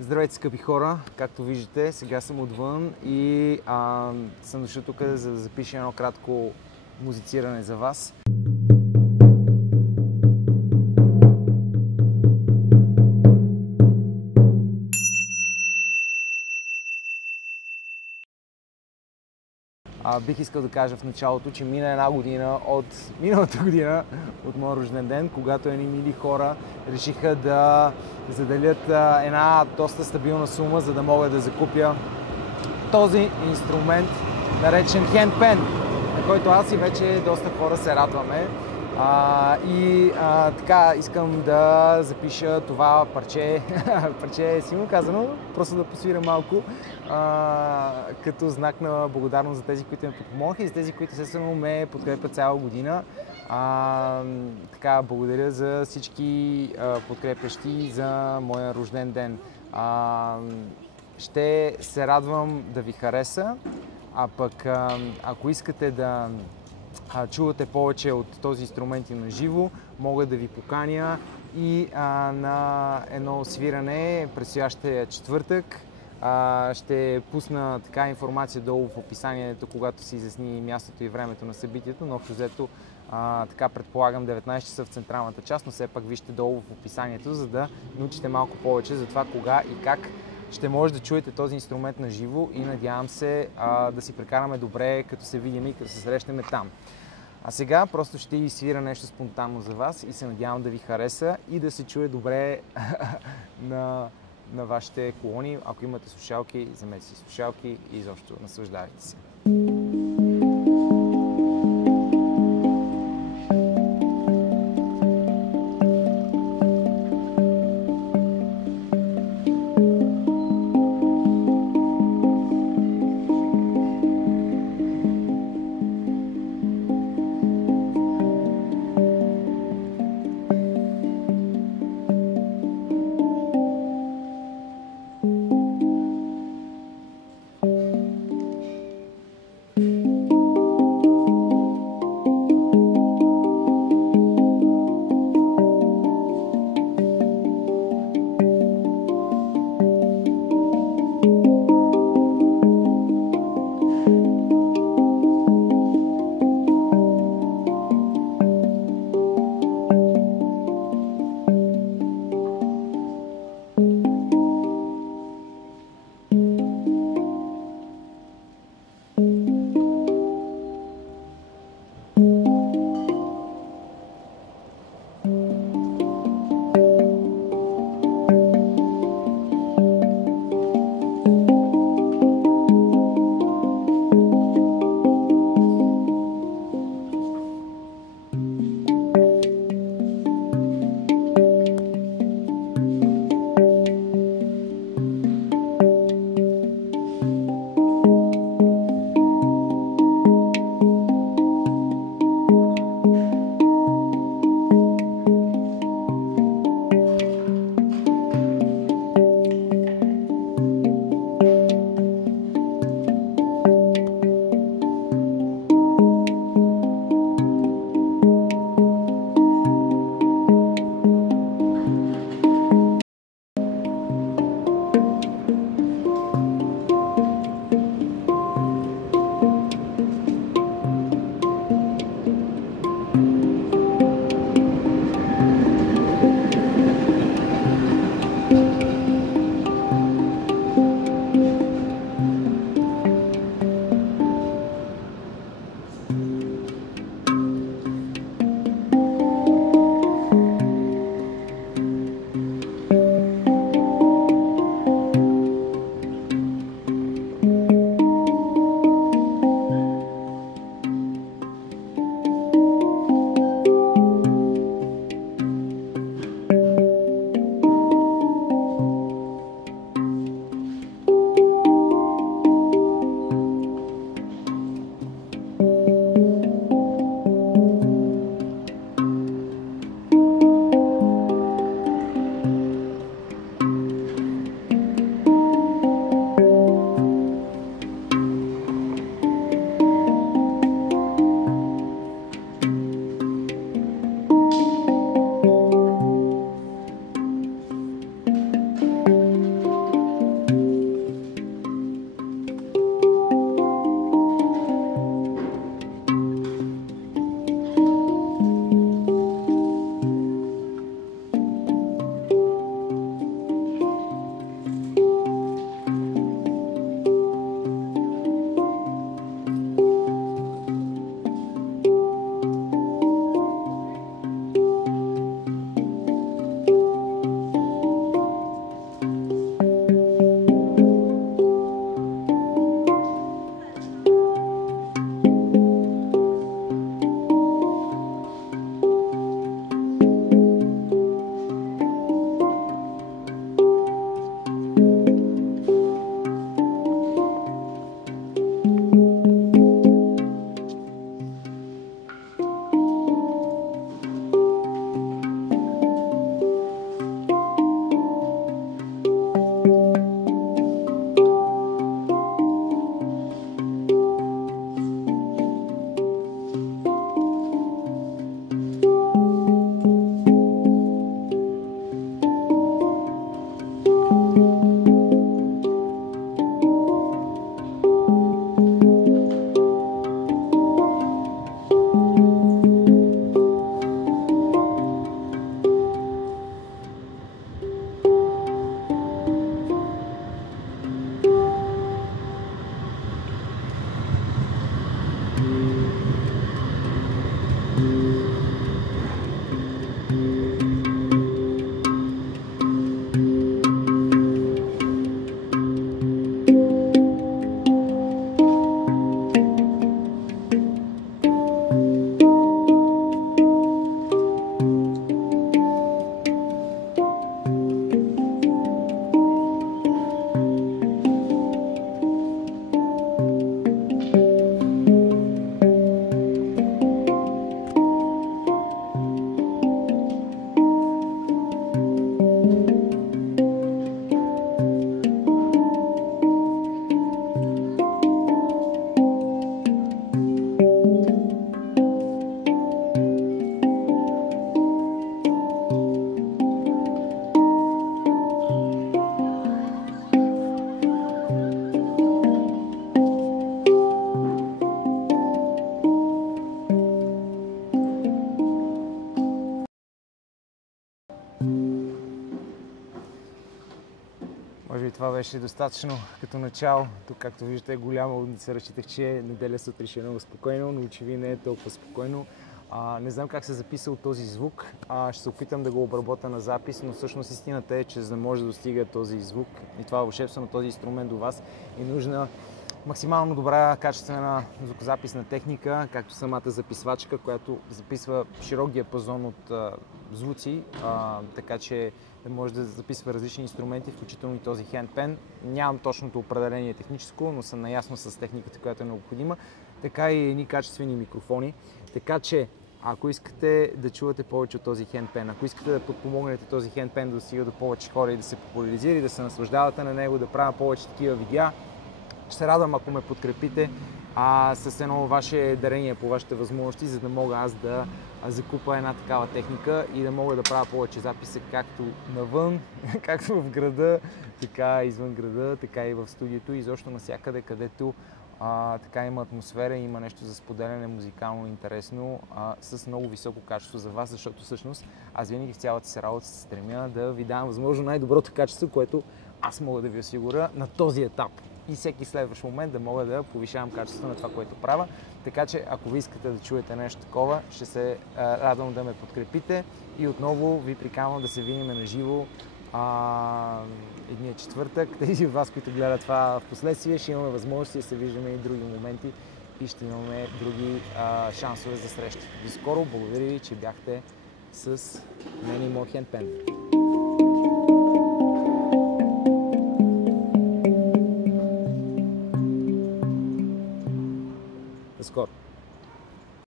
Здравейте, скъпи хора! Както виждате, сега съм отвън и съм дошъл тук за да запиша едно кратко музициране за вас. Бих искал да кажа в началото, че мина една година от миналата година, от моя рожден ден, когато едни мили хора решиха да заделят една доста стабилна сума, за да мога да закупя този инструмент, наречен хендпен, на който аз и вече доста хора се радваме. Така искам да запиша това парче, парче силно казано, просто да посвиря малко, като знак на благодарност за тези, които ме подпомогнаха и за тези, които естествено ме подкрепят цяла година. Така, благодаря за всички подкрепящи за моя рожден ден. Ще се радвам да ви хареса, а пък ако искате да чувате повече от този инструмент и на живо, мога да ви поканя и на едно свиране предстоящия четвъртък. Ще пусна така информация долу в описанието, когато се изясни мястото и времето на събитието, но общо взето така предполагам 19 часа в централната част, но все пак вижте долу в описанието, за да научите малко повече за това кога и как ще може да чуете този инструмент на живо и надявам се да си прекараме добре, като се видим и като се срещнем там. А сега просто ще изсвира нещо спонтанно за вас и се надявам да ви хареса и да се чуе добре на вашите колони. Ако имате слушалки, вземете си слушалки и изобщо наслаждавайте се. Може би това беше достатъчно като начало. Тук, както виждате, е голяма улица. Разчитах, че неделя сутрин ще е много спокойно, но очевидно не е толкова спокойно. Не знам как се записал този звук. Ще се опитам да го обработя на запис, но всъщност истината е, че за да може да достига този звук и това вълшебство на този инструмент до вас, е нужна максимално добра, качествена звукозаписна техника, както самата записвачка, която записва широк диапазон от звуци, така че да може да записва различни инструменти, включително и този хендпен. Нямам точното определение техническо, но съм наясно с техниката, която е необходима. Така и едни качествени микрофони. Така че, ако искате да чувате повече от този хендпен, ако искате да подпомогнете този хендпен да достига до повече хора и да се популяризира и да се наслаждавате на него, да правя повече такива видеа, ще се радвам, ако ме подкрепите с едно ваше дарение по вашите възможности, за да мога аз да закупа една такава техника и да мога да правя повече записи както навън, както в града, така и извън града, така и в студиото и изобщо навсякъде, където така има атмосфера и има нещо за споделяне музикално интересно с много високо качество за вас, защото всъщност аз винаги в цялата си работа се стремя да ви давам възможно най-доброто качество, което аз мога да ви осигуря на този етап. И всеки следващ момент да мога да повишавам качеството на това, което правя. Така че, ако ви искате да чуете нещо такова, ще се радвам да ме подкрепите и отново ви приканвам да се видим на живо едния четвъртък. Тези от вас, които гледат това в последствие, ще имаме възможности да се виждаме и в други моменти и ще имаме други шансове за среща. До скоро, благодаря ви, че бяхте с мен и моят хендпен.